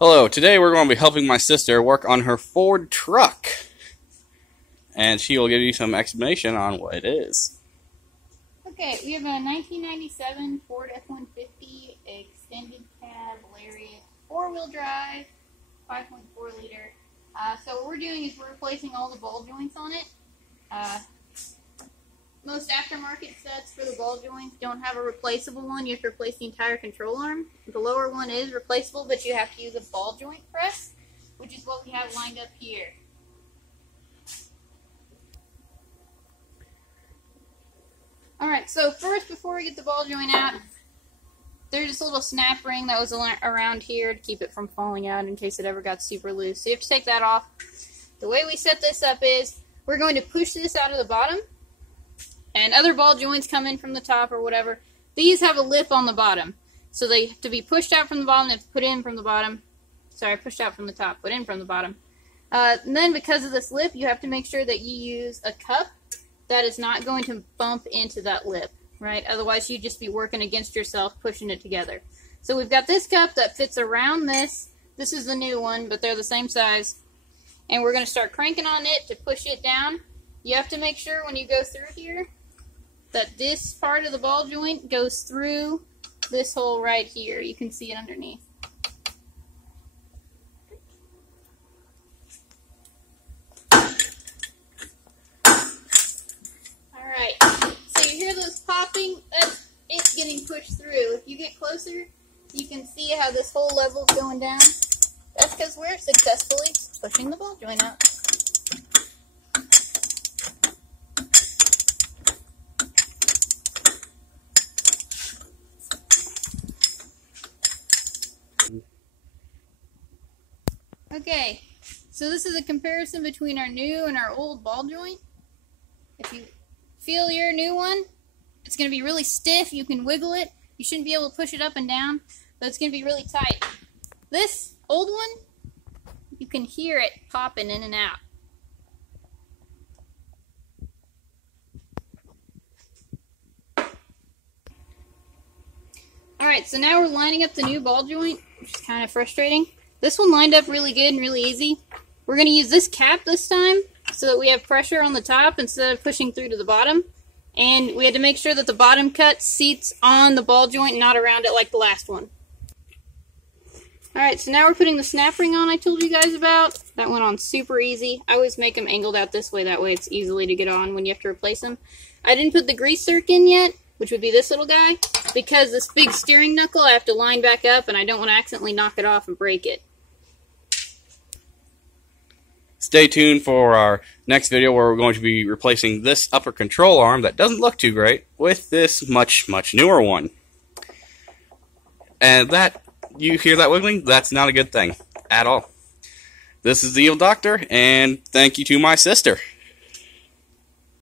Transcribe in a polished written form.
Hello, today we're going to be helping my sister work on her Ford truck. And she will give you some explanation on what it is. Okay, we have a 1997 Ford F-150 extended cab Lariat, 4-wheel drive, 5.4 liter. So what we're doing is we're replacing all the ball joints on it. Most aftermarket sets for the ball joints don't have a replaceable one. You have to replace the entire control arm. The lower one is replaceable, but you have to use a ball joint press, which is what we have lined up here. Alright, so first, before we get the ball joint out, there's this little snap ring that was around here to keep it from falling out in case it ever got super loose. So you have to take that off. The way we set this up is we're going to push this out of the bottom, and other ball joints come in from the top or whatever. These have a lip on the bottom. So they have to be pushed out from the bottom, they have to put in from the bottom. Sorry, pushed out from the top, put in from the bottom. And then because of this lip, you have to make sure that you use a cup that is not going to bump into that lip, right? Otherwise, you'd just be working against yourself, pushing it together. So we've got this cup that fits around this. This is the new one, but they're the same size. And we're going to start cranking on it to push it down. You have to make sure when you go through here that this part of the ball joint goes through this hole right here. You can see it underneath. Alright, so you hear those popping, that's it getting pushed through. If you get closer, you can see how this whole level is going down. That's because we're successfully pushing the ball joint out. Okay, so this is a comparison between our new and our old ball joint. If you feel your new one, it's going to be really stiff. You can wiggle it. You shouldn't be able to push it up and down, but it's going to be really tight. This old one, you can hear it popping in and out. Alright, so now we're lining up the new ball joint, which is kind of frustrating. This one lined up really good and really easy. We're going to use this cap this time so that we have pressure on the top instead of pushing through to the bottom. And we had to make sure that the bottom cut seats on the ball joint, not around it like the last one. Alright, so now we're putting the snap ring on I told you guys about. That went on super easy. I always make them angled out this way, that way it's easily to get on when you have to replace them. I didn't put the grease zerk in yet, which would be this little guy, because this big steering knuckle I have to line back up and I don't want to accidentally knock it off and break it. Stay tuned for our next video where we're going to be replacing this upper control arm that doesn't look too great with this much newer one. And that, you hear that wiggling? That's not a good thing at all. This is the Evil Doctor, and thank you to my sister.